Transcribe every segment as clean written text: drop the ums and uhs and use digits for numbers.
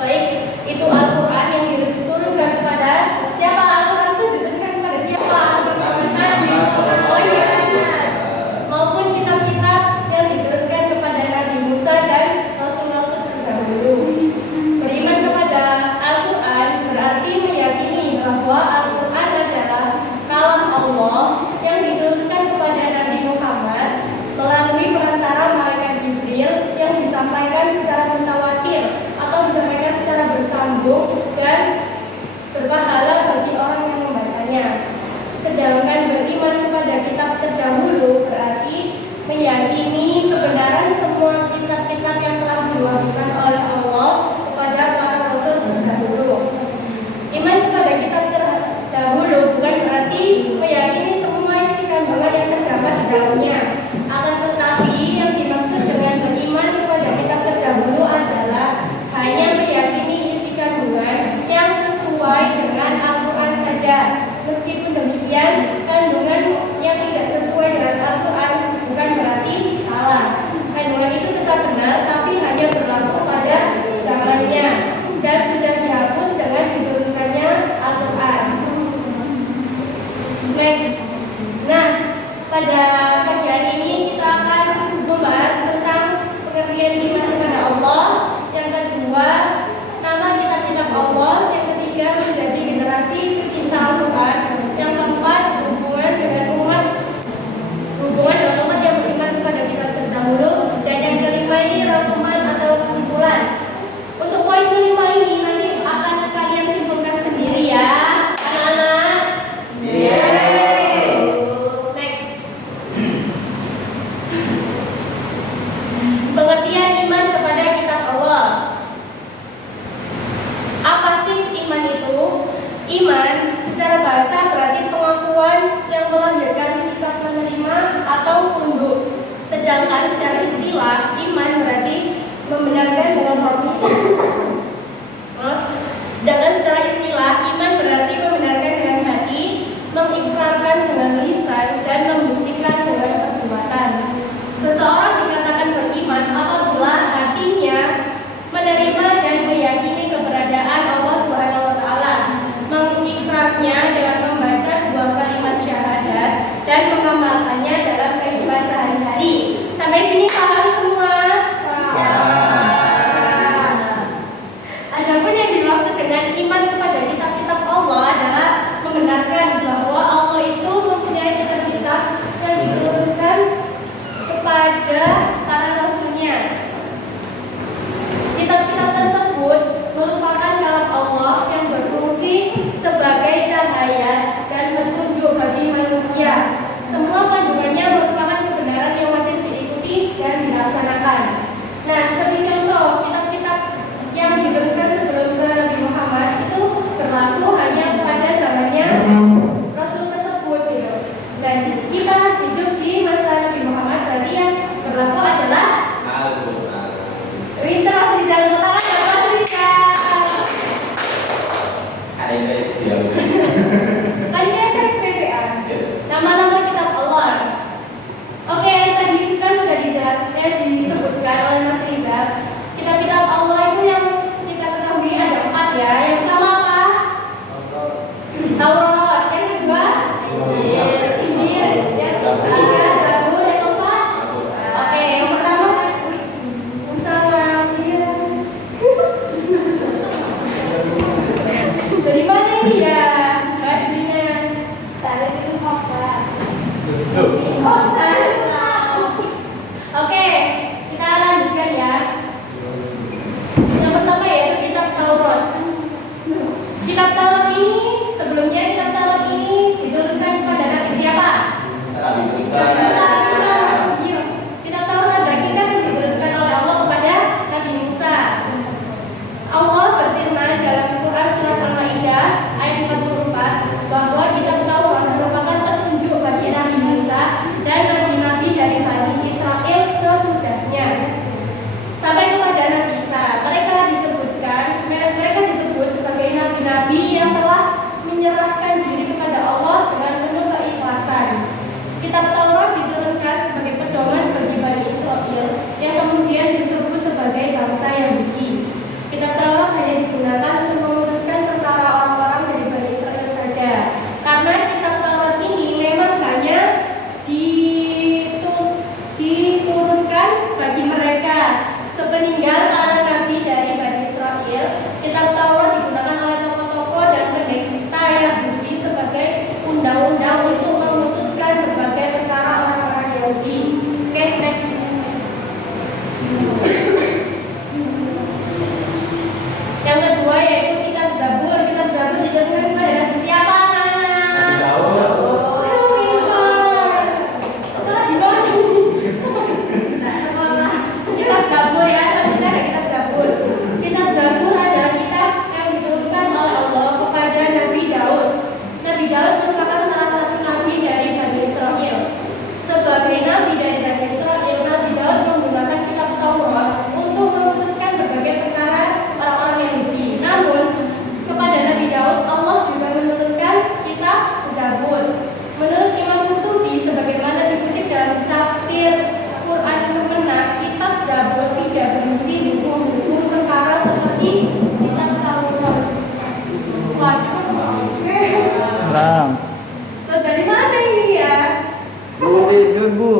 Baik, itu Kitab Taurat ini sebelumnya kitab Taurat ini diturunkan kepada Nabi siapa? Nabi Musa. Kitab Taurat berarti kan diturunkan oleh Allah kepada Nabi Musa. Allah berfirman dalam Quran surat Al-Maidah ayat 44 bahwa kitab Taurat merupakan petunjuk bagi Nabi Musa dan nabi-nabi dari Bani Israel sesudahnya. Sampai kepada Nabi Isa, mereka disebut sebagai nabi-nabi yang telah menyerahkan diri kepada Allah dengan penuh keikhlasan. Kitab Taurat diturunkan sebagai pedoman bagi Bani Israel yang kemudian disebut sebagai bangsa Yahudi. Kitab Taurat hanya digunakan untuk memutuskan perkara orang-orang dari Bani Israel saja. Karena kitab Taurat ini memang hanya diturunkan bagi mereka. Sepeninggal para nabi dari Bani Israel, kitab Taurat digunakan oleh tokoh-tokoh dan pendeta Yahudi sebagai undang-undang untuk memutuskan berbagai perkara orang-orang Yahudi. Oke, next. Yang kedua yaitu kitab Zabur. Kitab Zabur diturunkan kepada Nabi siapa? Setelah di bawah. Kitab Zabur ya, sebenarnya ada kitab Zabur. Kitab Zabur adalah kitab yang diturunkan oleh Allah kepada Nabi Daud. Nabi Daud merupakan salah satu nabi dari Bani Israel. Sebagai nabi dari Bani Israel, Nabi Daud menggunakan kitab Taurat untuk memutuskan berbagai perkara orang-orang Yahudi. Namun, kepada Nabi Daud, Allah juga menurunkan kitab Zabur. Menurut Imam Qurtubi, sebagaimana dikutip dalam tafsir Quran Kemenak, kitab Zabur tidak berisi buku-buku perkara seperti kitab Taurat. Salam. Terus dari mana ini ya? Bu, tidur Bu.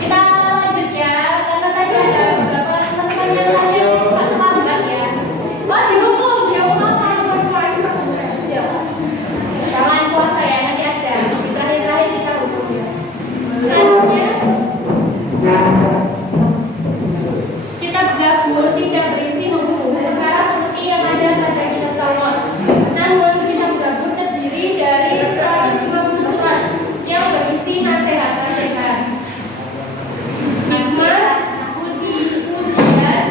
Kita lanjut ya, karena tadi ada beberapa teman-teman yang lain suka terlambat ya. Wah, dihukum, dia apa? Jangan puasa ya, nanti aja. Kita hari-hari kita hukum. Selanjutnya, kitab Zabur tidak berisi buku-buku perkara seperti yang ada pada kitab Taurat. Namun kitab Zabur terdiri dari 150 surat yang berisi nasihat-nasihat, hikmah, puji-pujian, dan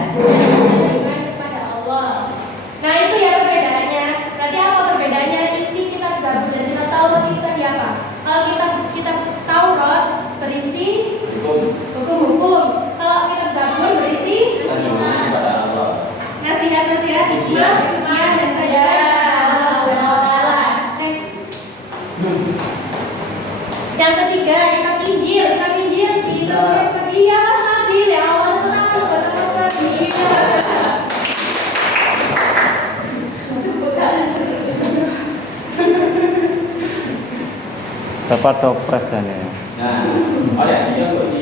sanjungan kepada Allah. Nah itu ya perbedaannya. Berarti apa perbedaannya isi kitab Zabur dan kitab Taurat itu tadi apa? Kalau kitab Taurat berisi hukum-hukum, kalau kitab Zabur berisi nasihat-nasihat, hikmah, pujian, dan sanjungan Allah Subhanahu wa Ta'ala. Next. Yang ketiga, kitab Injil. Kitab Injil diturunkan dia Mas Nabil ya Allah tenang buat Mas Nabil. Dapat topres ya nih. Nah, oh ya, dia kok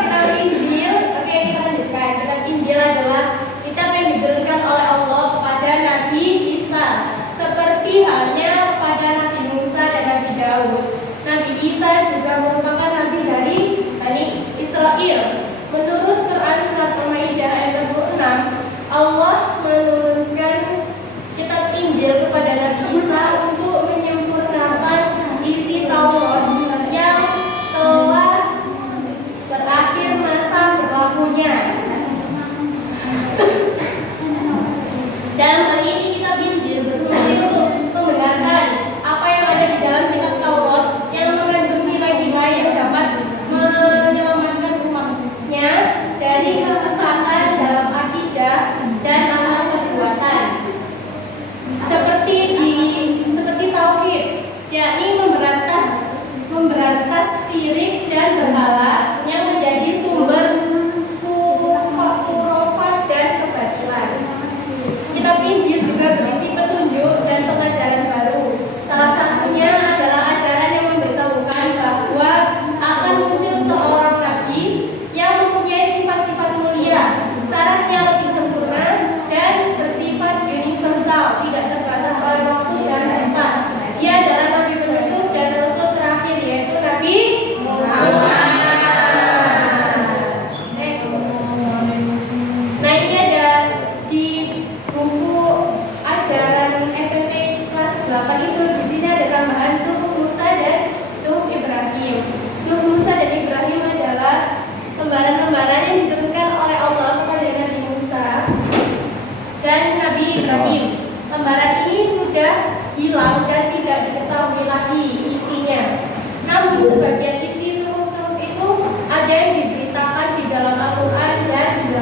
Kitab Injil, oke kita lanjutkan. Kitab Injil adalah kitab yang diturunkan oleh Allah kepada Nabi Isa, seperti halnya kepada Nabi Musa dan Nabi Daud. Nabi Isa juga merupakan nabi dari Bani Israel. Menurut Quran surat Al-Maidah ayat 26, Allah menurunkan kitab Injil kepada Nabi Isa untuk menyempurnakan isi Taurat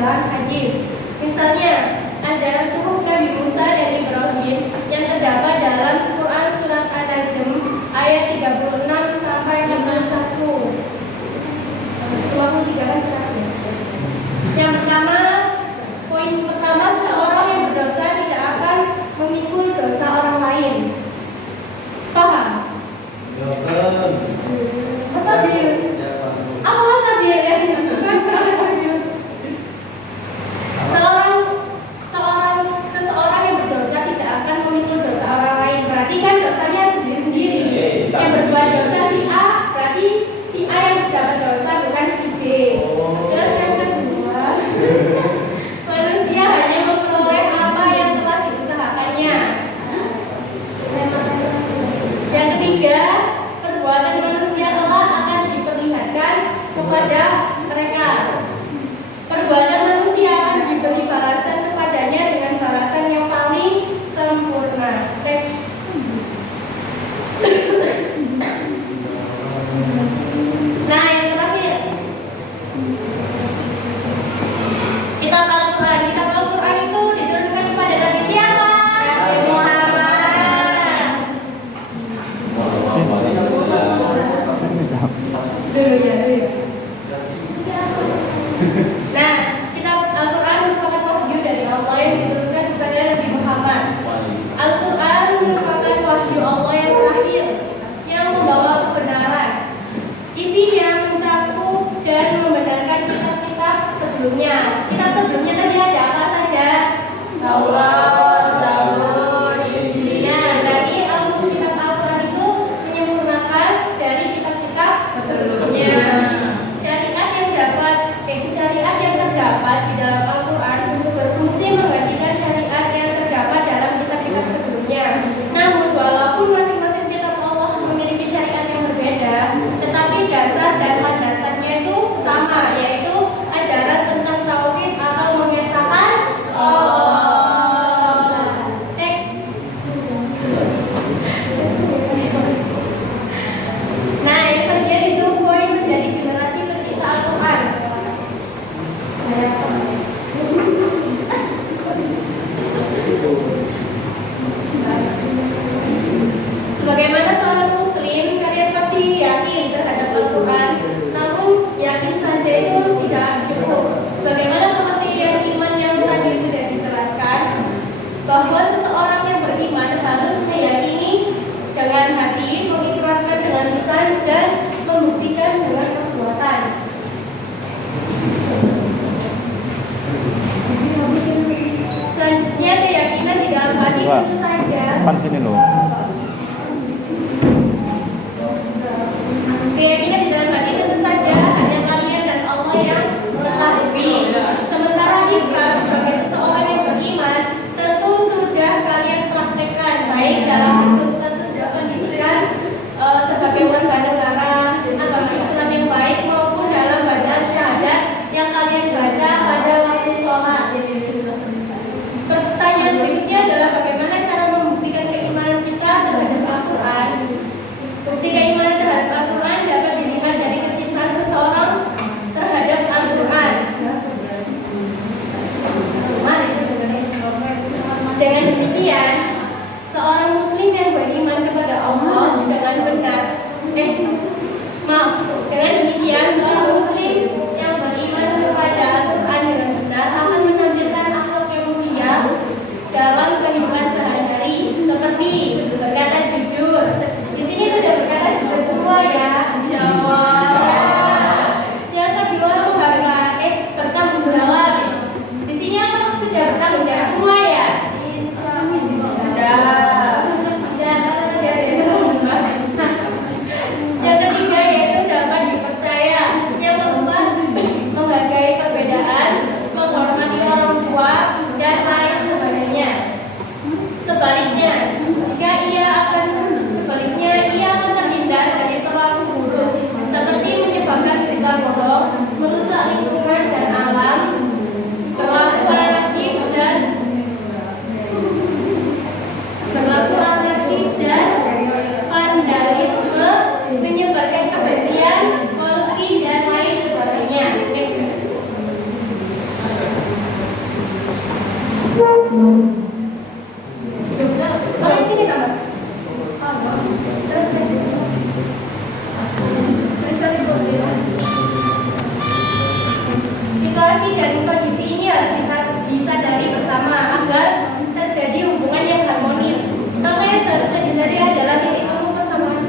dalam hadis. Misalnya, ajaran suhuf Nabi Musa dan Ibrahim yang terdapat dalam Quran Surat An-Najm ayat 36 sampai 51. 23 kan suratnya. Yang pertama, poin pertama, seseorang yang berdosa tidak akan memikul dosa orang lain. Paham? Masabil. Apa masabil ya? Seseorang yang berdosa tidak akan memikul dosa orang lain. Berarti kan dosanya sendiri-sendiri. Yang berbuat dosa si A, berarti si A yang dapat dosa, bukan si B. Terus yang kedua, manusia hanya memperoleh apa yang telah diusahakannya. Yang ketiga, perbuatan manusia kelak akan diperlihatkan kepada mereka. Perbuatan manusia akan diberi balasan kepadanya dengan balasan yang paling sempurna. Teks. Nah, yang terakhir, kitab Al-Quran. Kitab Al-Quran itu diturunkan kepada Nabi siapa? Nabi Muhammad. Dulu ya. Nah, kitab Al-Quran merupakan wahyu dari Allah yang diturunkan kepada Nabi Muhammad. Al-Quran merupakan wahyu Allah yang terakhir yang membawa kebenaran. Isinya mencakup dan membenarkan kitab-kitab sebelumnya. Kitab sebelumnya tadi ada apa saja? Taurat, Zabur, Injil. Nah, tadi kitab Al-Quran itu menyempurnakan dari kitab-kitab sebelumnya. Syariat yang terdapat di dalam Al-Quran berfungsi menggantikan syariat yang terdapat dalam kitab-kitab sebelumnya. Namun, walaupun masing-masing kitab Allah memiliki syariat yang berbeda, tetapi dasar dan landasannya itu sama, yaitu ajaran tentang tauhid atau mengesahkan Allah. Teks. Nah, yang selanjutnya itu poin menjadi generasi pecinta Al-Quran. Sebagaimana seorang muslim, kalian pasti yakin terhadap Al-Quran. Namun yakin saja itu tidak cukup. Sebagaimana pengertian iman yang tadi sudah dijelaskan, bahwa seseorang yang beriman harus meyakini dengan hati, mengikrarkan dengan lisan, dan membuktikan dengan perbuatan. Selanjutnya, keyakinan di dalam hati tentu saja. Depan sini loh. Keyakinan di dalam hati tentu saja hanya kalian dan Allah yang mengetahui. Sementara ikrar sebagai seseorang yang beriman tentu sudah kalian praktekkan, baik dalam bentuk status pendidikan sebagai warga negara agama Islam yang baik, maupun dalam bacaan syahadat yang kalian baca pada waktu sholat. Pertanyaan berikutnya adalah bagaimana cara membuktikan keimanan kita terhadap Al-Quran. Bukti keimanan terhadap Al-Quran dapat dilihat Oke, sini tambah. Terus. Situasi dan kondisi ini harus disadari bersama agar terjadi hubungan yang harmonis. Maka yang seharusnya dicari adalah titik temu persamaan,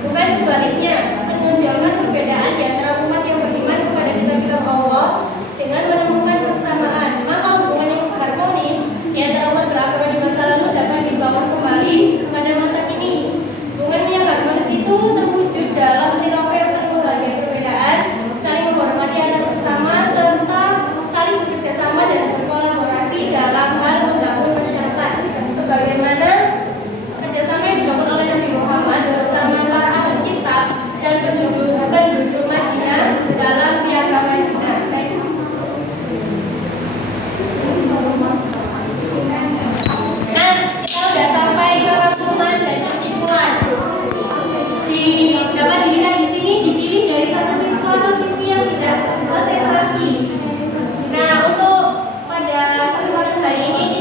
bukan sebaliknya, menunjukkan perbedaan di antara umat yang beriman kepada kitab-kitab Allah dengan menemukan kesamaan. Maka hubungan yang harmonis di antara umat beragama di masa lalu dapat dibangun kembali pada masa kini. Hubungan yang harmonis itu terwujud dalam perilaku yang saling menghargai perbedaan, saling menghormati anak bersama, serta saling bekerja sama dan berkolaborasi dalam hal membangun masyarakat. Sebagaimana kerjasama yang dilakukan oleh Nabi Muhammad bersama para ahli kitab dan penduduk Madinah dalam piagam Madinah. Nah, kita sudah sampai ke rangkuman dan kesimpulan. Dapat dilihat di sini dipilih dari satu siswa atau siswi yang tidak konsentrasi. Nah, untuk pada kesempatan hari ini